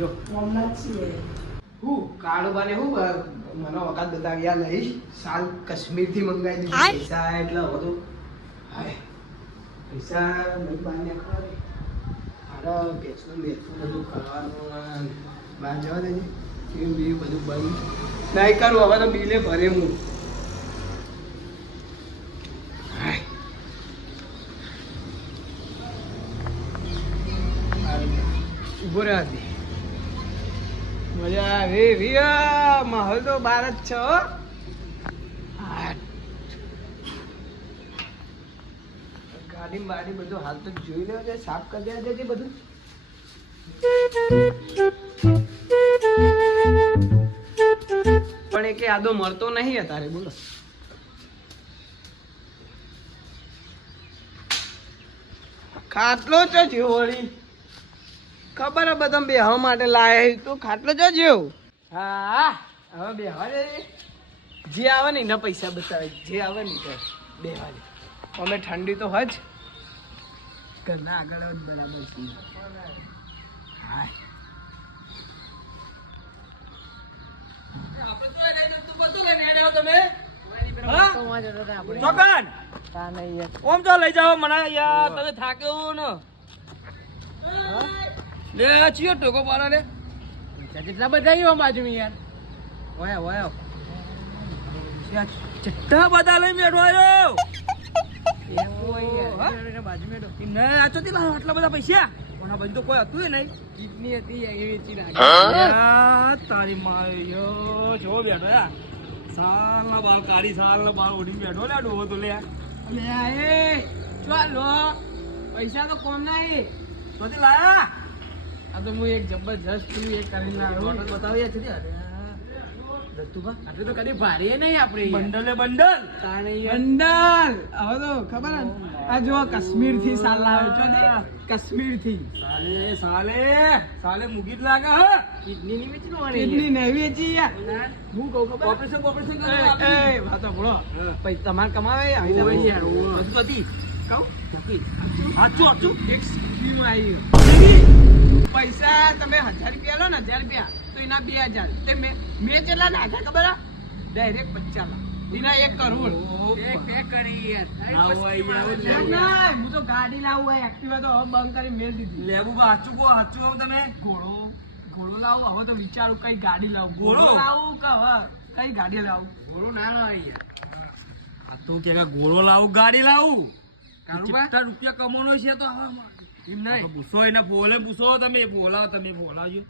જો હું કાળો બાને હું મને વખત બતાવ્યા નહીં સાલ કાશ્મીર થી મંગાવી દીધું પૈસા એટલે હવે તો હાય પૈસા બધું બાને ખબર અરે ભેંસનું મેથું બધું ખાવાનું બહાર જવા દેજે કેવું બી બધું બંધ નહીં કરું હવે તો બિલે ભરે હું ઉભો રહ્યા હતી મજા આવે વિયા માહોલ તો બાર જ છે હો ગાડી બાડી બધું હાલ તો જોઈ લેવા છે સાફ કરી દેવા છે બધું પણ એ કે આદો મળતો નહીં તારે બોલો ખાટલો છે જીવોળી ખબર હે બધા બેહવા માટે લાયા તો ખાટલો જો જેવું હા હવે બેહવા દે જે આવે ને એના પૈસા બતાવે જે આવે ને તો બેહવા દે અમે ઠંડી તો હજ ઘરના આગળ જ બરાબર છે હા ઓમ તો લઈ જાઓ મને યાર તમે થાક્યો ને લે ચિયો ટોકો પાડો લે જેટલા બધા આવ્યો બાજુ યાર વાયા વાયા ચટ્ટા બધા લઈ બેઠો આવ્યો બાજુ મેળો આ ચોથી લાવ આટલા બધા પૈસા કોના બાજુ તો કોઈ હતું નહીં કિડની હતી એ વેચી નાખી તારી માયો જો બેઠો યાર સાલ ના બાલ કાળી સાલ ના બાલ ઓઢી બેઠો લે ડોહો તો લે લે એ ચાલો પૈસા તો કોમ નહીં ચોથી લાયા આ તો હું એક જબરજસ્ત એક કરીને લાવ્યો બતાવ્યા છે દત્તુભા આટલું તો કદી ભારે નહીં આપણે બંડલે બંડલ બંડલ હવે તો ખબર હે આ જો કાશ્મીર થી સાલ લાવ્યો છો ને કાશ્મીર થી સાલે સાલે સાલે મુગી જ લાગે હે કિડની ની વેચવાની કિડની નહીં વેચી યાર હું કહું ખબર ઓપરેશન ઓપરેશન એ વાતો બોલો પૈસા તમારે કમાવે આવી ઓય યાર બધું પતી કહું નક્કી આચું આચું એક સ્કીમ આવી પૈસા તમે 1000 રૂપિયા લો ને 1000 રૂપિયા તો એના 2000 તે મેં કેટલા નાખ્યા ખબર આ ડાયરેક્ટ 50 લાખ એના 1 કરોડ એક બે કરી યાર હું તો ગાડી લાવું હોય એક્ટિવા તો હવે બંધ કરી મેળ દીધી લેબુ બા હાચું કો હાચું આવ તમે ઘોડો લાવું હવે તો વિચારું કઈ ગાડી લાવું ઘોડો લાવું કે હવે કઈ ગાડી લાવું ઘોડો ના લાવી યાર આ તો કે ઘોડો લાવું ગાડી લાવું કારુબા કેટલા રૂપિયા કમાવાનો છે તો આવા એમ નહીં પૂછો એને બોલે પૂછો તમે બોલાવજો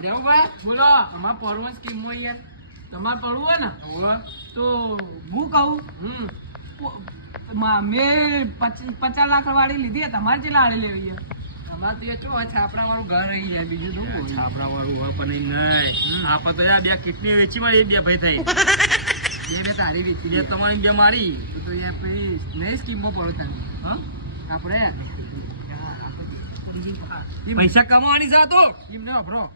દેવભાઈ બોલો અમાર પરવન સ્કીમ માં યાર તમારે પડવું હોય ને તો હું કહું મેં 50 લાખ વાળી લીધી તમારે કેટલા વાળી લેવી છે તમારે તો ચો છાપરા વાળું ઘર રહી જાય બીજું તો છાપરા વાળું હોય પણ નહીં આપા તો યાર બે કિડની વેચી મારી બે ભાઈ થઈ બે તારી વેચી બે તમારી બે મારી તો યાર પછી નહીં સ્કીમમાં પડો તમે હા આપણે પૈસા કમાવાની છે તો સ્કીમ ને વાપરો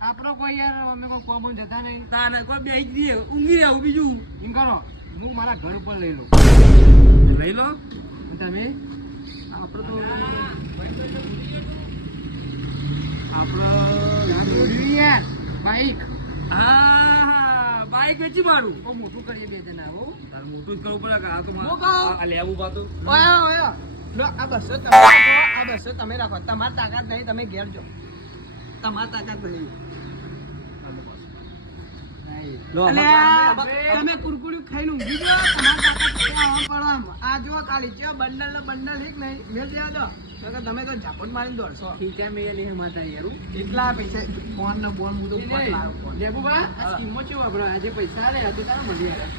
આપણો કોઈ યાર અમે કોઈ કોમન જતા નહીં તાને કોઈ બે દઈએ ઊંઘી રહેવું બીજું એમ કરો હું મારા ઘર ઉપર લઈ લઉં લઈ લો તમે આપણે તો આપણે યાર બાઈક હા બાઈક વેચી મારું બહુ મોટું કરીએ બે જણા આવો તારે મોટું જ કરવું પડે કે આ તો હું કહું. આ લેવું પાતું ઓયા ઓયા લો આ 200 તમે રાખો આ 200 તમે રાખો તમારી તાકાત નહીં તમે ઘેર જો તમારી તાકાત નહીં લો, તમે કુરકુરી ખાઈને ઊંઘી જાઓ તમારી તાકાત ક્યાં પડવા આ જો ખાલી છે બંડલ ને બંડલ એક નહીં મેળ દેવા દો તો કે તમે તો ઝાપટ મારીને દોડશો ખીચા મેં લે માતા યાર એટલા પૈસા ફોન ને બોન બધું ફોન લાવો દેબુબા આ સ્કીમમાં શું વાપરો આજે પૈસા લે આ તો તારા મળી આવ્યા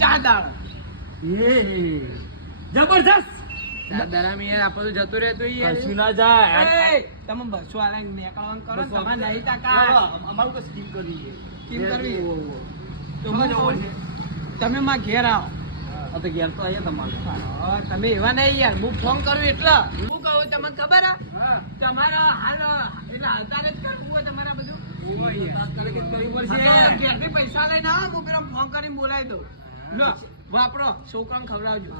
ચા દાળ જબરજસ્ત દાદારામ યાર આપણે તો જતો રહેતો યાર કશું ના જાય તમે બસો આલા નીકળવાનું કરો તમારે નહીં તાકા અમારું તો સ્કીમ કરવી છે સ્કીમ કરવી તો તમે જવું છે તમે માં ઘેર આવો આ તો ઘેર તો અહીંયા તમારું તમે એવા નહીં યાર હું ફોન કરું એટલે હું કહું તમને ખબર હા તમારા હાલ એટલે હાલતા જ કરવું હોય તમારા બધું ઘેરથી પૈસા લઈને આવો હું પેલો ફોન કરીને બોલાવી દઉં લો વાપરો છોકરાને ખવડાવજો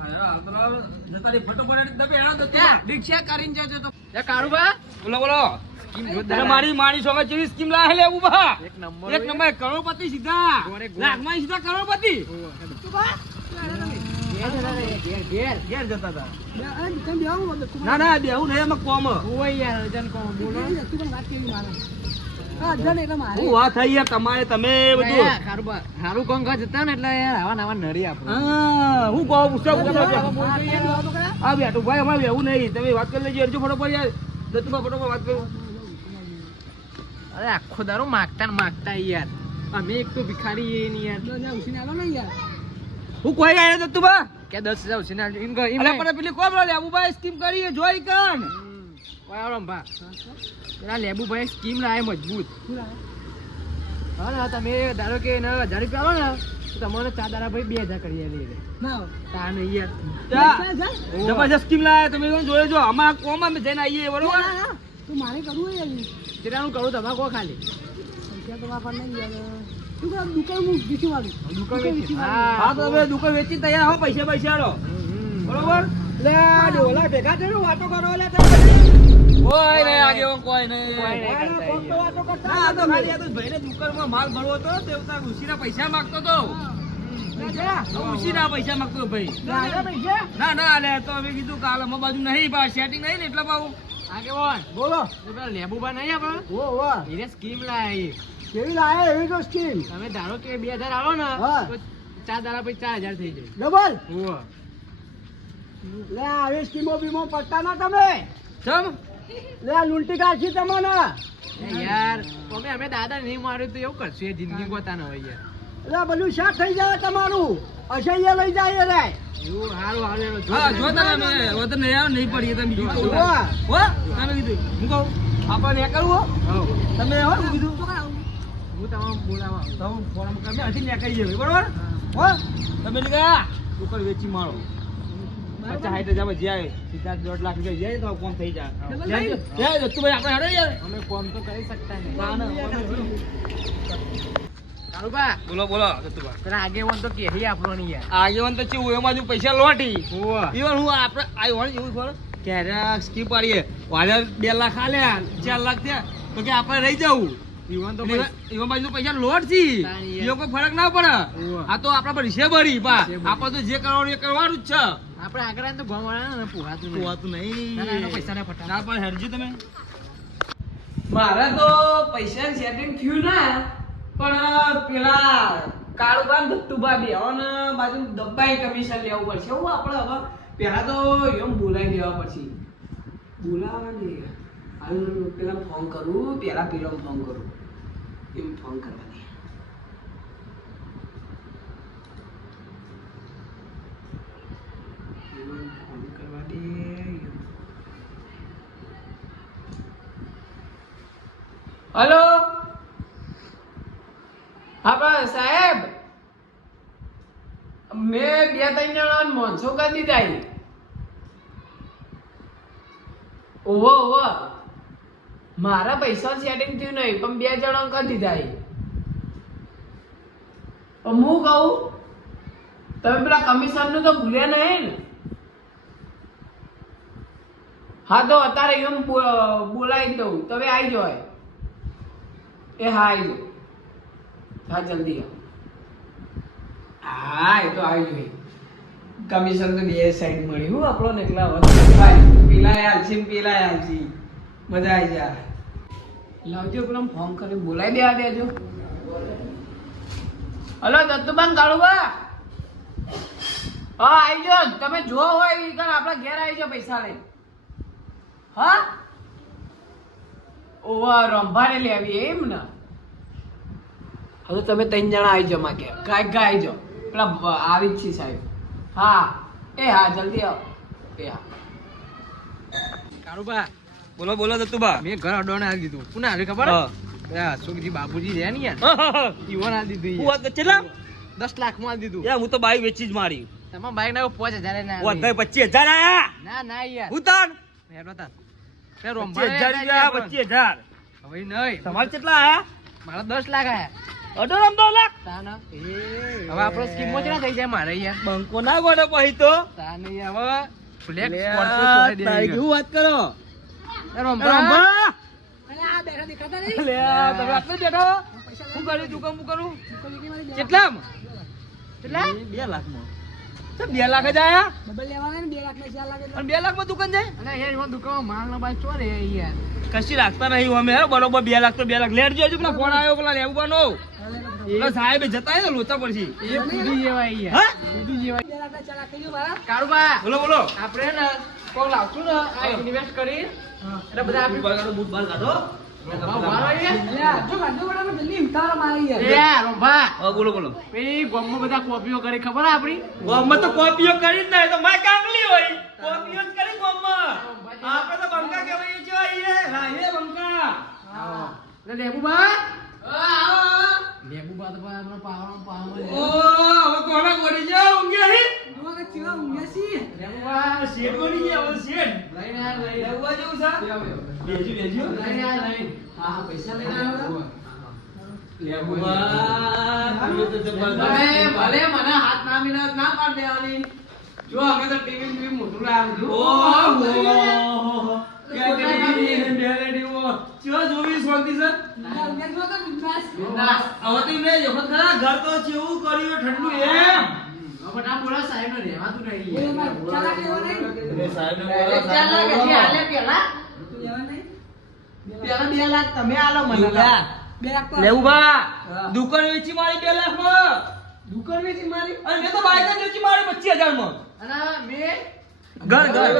ફટોફટ રિક્ષા કરીને જજો તો એ કાળુબા બોલો બોલો સ્કીમ અરે જોરદાર મારી મારી સોંગે ચેવી સ્કીમ લાવે લે ઉભા એક નંબર એક નંબર કરોડપતિ સીધા ગોરે ગોર. લાખમાં સીધા કરોડપતિ ઘેર ઘેર જતા હતા ના ના બેહું નહીં એમાં કોમ ઓય યાર અજન કો બોલો હું વાત થઈ યાર તમારે તમે બધું કાળુબા હારું કોણ કા જતા ને એટલે યાર આવા નવા નરી આપણો હા હું કહું પૂછો આ બેઠું ભાઈ અમારે બેહું નહીં તમે વાત કરી લેજો અરજો ફટોફટ યાર દત્તુભા ફટોફટ વાત કરો અરે આખો દારો માગતા ને માગતા યાર અમે એક તો ભિખારી એ ની યાર હું કોઈ ગયા દત્તુભા કે 10,000 ઉછીના ઇન કો અરે પણ પેલી કોણ બોલે અબુભાઈ સ્કીમ કરી જોઈ કન ઓય આરામ ભા પેલા લેબુભાઈ સ્કીમ લાય મજબૂત હા ને તમે ધારો કે એને 1000 રૂપિયા આલો ને તો તમને ચા દારા ભાઈ 2000 કરી આલે રે તા નહીં યાર જબરજસ્ત સ્કીમ લાયા તમે પણ જોઈ જો અમારા કોમ અમે જઈને આવીએ બરોબર કેટલાનું કરું તમે કહો ખાલી હા તો હવે દુકાન વેચી તૈયાર હો પૈસા પૈસા આલો બરોબર લે ડોલા ભેગા થઈને વાતો કરો લે કોઈ નહીં આગે કોઈ નહીં હા તો ખાલી આ તો ભાઈને દુકાનમાં માલ ભરવો તો દેવતા ઋષિના પૈસા માંગતો તો ઋષિના પૈસા માંગતો તો ભાઈ ના ના લે તો અમે કીધું કાલ અમાર બાજુ નહીં બા સેટિંગ નહીં ને એટલે બાબુ આગે બોલ બોલો તો પેલા લેબુબા નહીં આપણે ઓ વાહ એને સ્કીમ લાયા એ કેવી લાયા એવી તો સ્કીમ તમે ધારો કે 2000 આલો ને હા. તો ચા દારા પછી 4000 થઈ જાય ડબલ ઓહો લે આવી સ્કીમો બીમો પડતા ના તમે ચમ લે લૂંટી કાઢી તમને એ યાર અમે દાદા નહીં માર્યું તો એવું કરશું એ જિંદગી ગોતાનો હોય યાર લે બધું શાક થઈ જાય તમારું અસહ્ય લઈ જાય રે એવું હારું હારું હા જો તમે અમે વતન નહીં આવો નહીં પડીએ તમે બીજું કહું વાહ. હો તમે કીધું હું કહું આપણે ને કરવું તમે હો હું કીધું હું તમામ બોલાવા તમે ફોન તમે હજી ને કરી જવે બરોબર હો તમે લીધા દુકાન વેચી મારો 50,000 જ્યાં સીધા 1.5 લાખ રૂપિયા જાય તો કોમ થઈ જાય જાય તું ભાઈ આપણે હડે યાર અમે કોમ તો કરી શકતા નહીં ના ના કાળુબા બોલો બોલો દત્તુભા પેલા આગેવાન તો કેહી આપણો નહીં યાર આગેવાન તો ચેવું એમાં જો પૈસા લોટી ઓહો ઈવન હું આપણે આઈ હોણ એવું ખબર ક્યારે સ્કીમ પાડીએ વાલે 2 લાખ આલ્યા 4 લાખ થયા તો કે આપણે રહી જવું ઈવન તો ઈવન બાજુ પૈસા લોટ છી તાણી ઈવો કોઈ ફરક ના પડે ઓહો. આ તો આપણા પર હિસ્સે ભરી પા હિસ્સે ભરી. આપણે તો જે કરવાનું એ કરવાનું જ છે આપણે આગળ આવીને તો ગોવાળા ને પુહાતું તું વાતું નહીં ના, ના, એના પૈસા ના પટાવો. ના પણ હેરજી તમે મારે તો પૈસા સેટિંગ થયું ના પણ પેલા કાળુબા ને દત્તુભા બે ને બાજુ દબાઈ કમિશન લેવું પડશે એવું આપણે હવે પેલા તો એમ બોલાવી દેવા પછી બોલાવા દે હવે પેલા ફોન કરું પેલા પેલો ફોન કરું એમ ફોન કરવા દે એમ ફોન કરવા દે હલો હા બસ સાહેબ મેં 2-3 જણા મોનસો કરી દીધા ઈ. ઓવો ઓવો મારા પૈસા સેટિંગ થયું નહીં પણ 2 જણા કરી દીધા ઈ. પણ હું કહું તમે પેલા કમિશન નું તો ભૂલ્યા નહીં ને હા તો અત્યારે એમ બોલાવી દઉં તમે આવી જાઓ એ હા આવી જાઓ હા જલ્દી આવો હા એ તો આવી જોઈએ કમિશન તો 2 સાઈડ મળ્યું આપણો ને એટલા પેલા આલસી ને પેલા આલસી મજા આવી જાય લાવજો પેલા ફોન કરી બોલાવી દેવા દેજો હલો દત્તુબાન કાળુબા હા આવી જાઓ તમે જો હોય ઈ કણ આપણા ઘેર આવી જાઓ પૈસા લઈ હા ઓવા રંભાને લેવી એમ ને હવે તમે 3 જણા આવી જાઓ માં ઘેર ગાય આવી જાઓ પેલા આવી જ છે સાહેબ હા એ હા જલ્દી આવો એ હા કાળુબા બોલો બોલો દત્તુભા મેં ઘર અડોને આવી દીધું કોને આવી ખબર હા. પેલા અશોકજી બાપુજી રહ્યા ને યાર ઈવન આવી દીધું હું યાર. વાત કેટલા 10 લાખમાં આવી દીધું યાર હું તો બાઈક વેચી જ મારી તમારા બાઈક ના 5000 ના વધારે 25,000 આયા ના ના યાર હું તાન હેડો તાર તે 25,000 રૂપિયા 25,000 હવે નહીં તમારે કેટલા આયા મારા 10 લાખ આયા અઢાર અમ 10 લાખ તાના હવે આપણો સ્કીમ માં ના થઈ જાય મારે યાર બંકો ના ગોડે પછી તો તાને હવે ફ્લેક્સ લે, સ્કોર્પિયો છોડી તારી દેવી કેવું વાત કરો રંભા અને આ બેઠા દેખાતા નહીં લે તમે આટલે બેઠા શું કર્યું દુકાન હું કરું કેટલામાં કેટલા 2 લાખમાં તો 2 લાખ જ આયા ડબલ લેવાના ને 2 લાખ ને 4 લાખ અને 2 લાખમાં દુકાન જાય અને યાર એમાં દુકાનમાં માલ ના બાદ ચોરે યાર કશી રાખતા નહીં અમે હે બરોબર 2 લાખ તો 2 લાખ લેટ જોજો પેલા ફોન આવ્યો પેલા લેવુબાનો પેલા સાહેબ જતા હે ને લોચા પડશે એ પૂરી જેવાય યાર હા પૂરી જેવાય 2 લાખ ના 4 લાખ થઈ મારા કારુબા બોલો બોલો આપણે ને કોણ લાવશું ને આ ઇન્વેસ્ટ કરી એટલે બધા આપણે બુટ બૂટ બાર કાઢો બોલો બોલો બધા કોપીઓ કરી ખબર આપડી ગોમમાં તો કોપીઓ કરી જ નહીં તો માય કાંગલી હોય કોપીઓ જ કરી ગોમમાં આપણે તો બંકા કહેવાય છે આઈએ રાહે બંકા લેબુબા લેબુબા તો આપણો પાવર ઓ હવે કોના ગોડી જાવ ઊંઘે હી લેબુબા શેડ ગોડી ગયા હવે શેડ લઈને આ લઈ લેવા જેવું છે બેજી બેજી લઈને આ લઈ હા પૈસા લઈને આવ્યો લેબુબા તમે તો જબરદસ્ત ભલે મને હાથ ના મિનત ના પાડ દેવાની જો અમે તો ટીવી મોટું લાવ્યું ઓહો કે ટીવી બેલેડીઓ ચો જોવી શાંતિ સર હવે તો મેં જો ખરા ઘર તો ચેવું કર્યું ઠંડુ એમ બટા બોલા સાહેબ ને રહેવાતું નહીં અરે સાહેબ ને પેલા 2 લાખ તમે આલો મને લેવું બા દુકાન વેચી મારી 2 લાખ માં દુકાન વેચી મારી અને મેં તો બાઈક જ વેચી મારી 25000 માં અને મે ઘર ઘર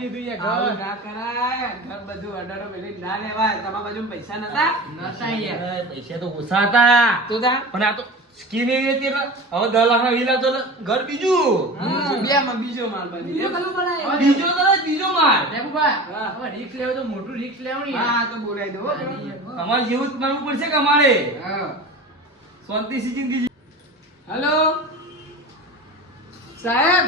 દીધું યાર આવું ના કરાય ઘર બધું અડાડો મેલી ના લેવાય તમારા બાજુ પૈસા નતા નતા યાર પૈસા તો ઓછા હતા તો તા પણ આ તો સ્કીમ એવી હતી એટલે હવે 10 લાખ ના વીલા તો ઘર બીજું બે માં બીજો માલ બની બીજો તો નહીં, બીજો માર લેબુબા હવે રિસ્ક લેવો તો મોટું રિસ્ક લેવાનું યાર હા તો બોલાઈ દો તમારે જેવું જ કરવું પડશે કે અમારે હા શાંતિથી જિંદગી હેલો સાહેબ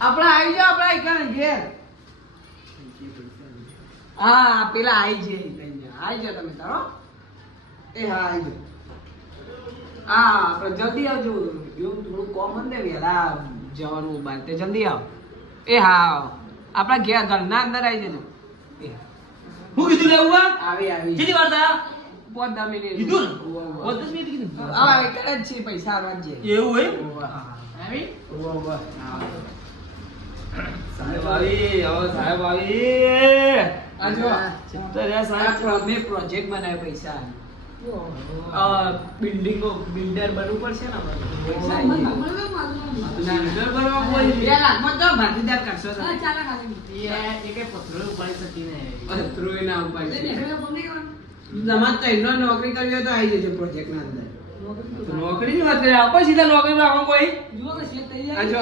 આપણે આવી જાઓ આપણે એકણ ઘેર હા પેલા આવી જાઓ તમે તારો એ હા આવી જાઓ હા આપણે જલ્દી આવજો એવું થોડું કોમ ને વહેલા જવાનું બાર તે જલ્દી આવો એ હા આપણા ઘેર ઘરના અંદર આવી જજો એ હા. હું કીધું લેવું બા આવી કેટલી વાર થયા 5-10 મિનિટ કીધું ને ઉવ્વ, ઉવ્વ. 10 મિનિટ કીધું હા એક જ છે પૈસા આવવા જ છે એવું હોય આવી સાહેબ આવી હવે સાહેબ આવી આ જો ચિંતા રહ્યા સાહેબ મેં પ્રોજેક્ટ બનાવ્યો પૈસા બિલ્ડિંગો બિલ્ડર બનવું પડશે ને આપણે. પૈસા આવી જાય. ના, ઘર બનવા કોઈ 2 લાખમાં તો ભાગીદાર કરશો તમે. એકે પથરો ઉપાડી શકી ને પથરોય ના ઉપાડી શકે. તમારે તો એનો નોકરી કરવી હોય તો આવી જજો પ્રોજેક્ટ ના અંદર. નોકરી ની વાત કરે આપણે સીધા નોકરી રાખો કોઈ આ જો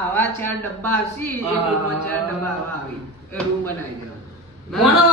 આવા 4 ડબ્બા આવશે એક રૂમમાં 4 ડબ્બા આવા આવી એ રૂમ બનાવી દેવાનો. કોનો